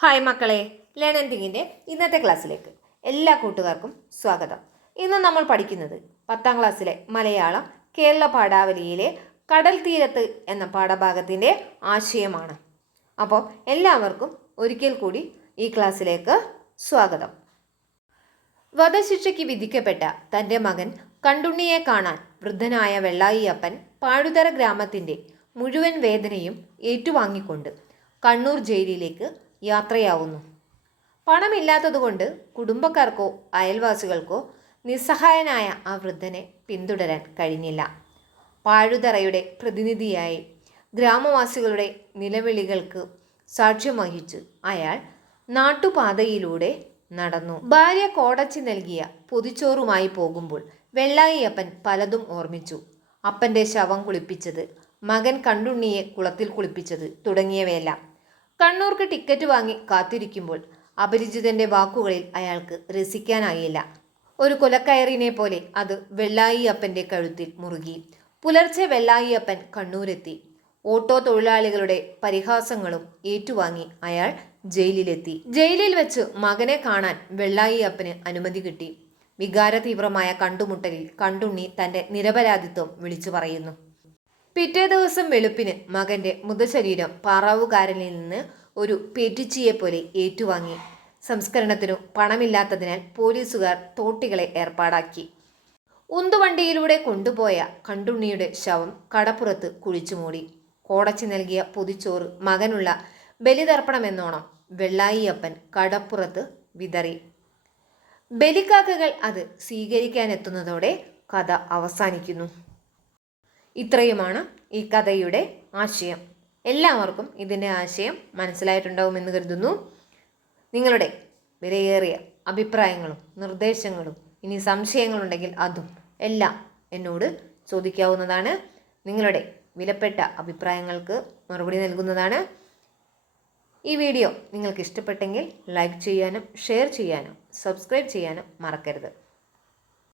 Hi മക്കളെ learn തിങ്ങിന്റെ ഇന്നത്തെ ക്ലാസ്സിലേക്ക് എല്ലാ കൂട്ടുകാർക്കും സ്വാഗതം. ഇന്ന് നമ്മൾ പഠിക്കുന്നത് പത്താം ക്ലാസ്സിലെ മലയാളം കേരള പാഠാവലിയിലെ കടൽ തീരത്ത് എന്ന പാഠഭാഗത്തിന്റെ ആശയമാണ്. അപ്പോൾ എല്ലാവർക്കും ഒരിക്കൽ കൂടി ഈ ക്ലാസ്സിലേക്ക് സ്വാഗതം. വധശിക്ഷയ്ക്ക് വിധിക്കപ്പെട്ട തന്റെ മകൻ കണ്ടുണ്ണിയെ കാണാൻ വൃദ്ധനായ വെള്ളായിയപ്പൻ പാഴുതര ഗ്രാമത്തിന്റെ മുഴുവൻ വേദനയും ഏറ്റുവാങ്ങിക്കൊണ്ട് കണ്ണൂർ ജയിലിലേക്ക് യാത്രയാവുന്നു. പണമില്ലാത്തതുകൊണ്ട് കുടുംബക്കാർക്കോ അയൽവാസികൾക്കോ നിസ്സഹായനായ ആ വൃദ്ധനെ പിന്തുടരാൻ കഴിഞ്ഞില്ല. പാഴുതറയുടെ പ്രതിനിധിയായി ഗ്രാമവാസികളുടെ നിലവിളികൾക്ക് സാക്ഷ്യം വഹിച്ചു അയാൾ നാട്ടുപാതയിലൂടെ നടന്നു. ഭാര്യ കോടച്ചി നൽകിയ പൊതിച്ചോറുമായി പോകുമ്പോൾ വെള്ളായിയപ്പൻ പലതും ഓർമ്മിച്ചു. അപ്പന്റെ ശവം കുളിപ്പിച്ചത് മകൻ കണ്ടുണ്ണിയെ കുളത്തിൽ കുളിപ്പിച്ചത് തുടങ്ങിയവയെല്ലാം. കണ്ണൂർക്ക് ടിക്കറ്റ് വാങ്ങി കാത്തിരിക്കുമ്പോൾ അപരിചിതന്റെ വാക്കുകളിൽ അയാൾക്ക് രസിക്കാനായില്ല. ഒരു കൊലക്കയറിനെ പോലെ അത് വെള്ളായിയപ്പന്റെ കഴുത്തിൽ മുറുകി. പുലർച്ചെ വെള്ളായിയപ്പൻ കണ്ണൂരെത്തി. ഓട്ടോ തൊഴിലാളികളുടെ പരിഹാസങ്ങളും ഏറ്റുവാങ്ങി അയാൾ ജയിലിലെത്തി. ജയിലിൽ വെച്ച് മകനെ കാണാൻ വെള്ളായിയപ്പന് അനുമതി കിട്ടി. വികാരതീവ്രമായ കണ്ടുമുട്ടലിൽ കണ്ടുണ്ണി തന്റെ നിരപരാധിത്വം വിളിച്ചു പറയുന്നു. പിറ്റേ ദിവസം വെളുപ്പിന് മകന്റെ മൃതശരീരം പാറാവുകാരനിൽ നിന്ന് ഒരു പെറ്റിച്ചിയെ പോലെ ഏറ്റുവാങ്ങി. സംസ്കരണത്തിനു പണമില്ലാത്തതിനാൽ പോലീസുകാർ തോട്ടികളെ ഏർപ്പാടാക്കി. ഉന്തുവണ്ടിയിലൂടെ കൊണ്ടുപോയ കണ്ടുണ്ണിയുടെ ശവം കടപ്പുറത്ത് കുഴിച്ചുമൂടി. കോടച്ചി നൽകിയ പൊതിച്ചോറ് മകനുള്ള ബലിതർപ്പണമെന്നോണം വെള്ളായിയപ്പൻ കടപ്പുറത്ത് വിതറി. ബലിക്കാക്കകൾ അത് സ്വീകരിക്കാനെത്തുന്നതോടെ കഥ അവസാനിക്കുന്നു. ഇത്രയുമാണ് ഈ കഥയുടെ ആശയം. എല്ലാവർക്കും ഇതിന്റെ ആശയം മനസ്സിലായിട്ടുണ്ടാവുമെന്ന് കരുതുന്നു. നിങ്ങളുടെ വിലയേറിയ അഭിപ്രായങ്ങളും നിർദ്ദേശങ്ങളും ഇനി സംശയങ്ങളുണ്ടെങ്കിൽ അതും എല്ലാം എന്നോട് ചോദിക്കാവുന്നതാണ്. നിങ്ങളുടെ വിലപ്പെട്ട അഭിപ്രായങ്ങൾക്ക് മറുപടി നൽകുന്നതാണ്. ഈ വീഡിയോ നിങ്ങൾക്ക് ഇഷ്ടപ്പെട്ടെങ്കിൽ ലൈക്ക് ചെയ്യാനും ഷെയർ ചെയ്യാനും സബ്സ്ക്രൈബ് ചെയ്യാനും മറക്കരുത്.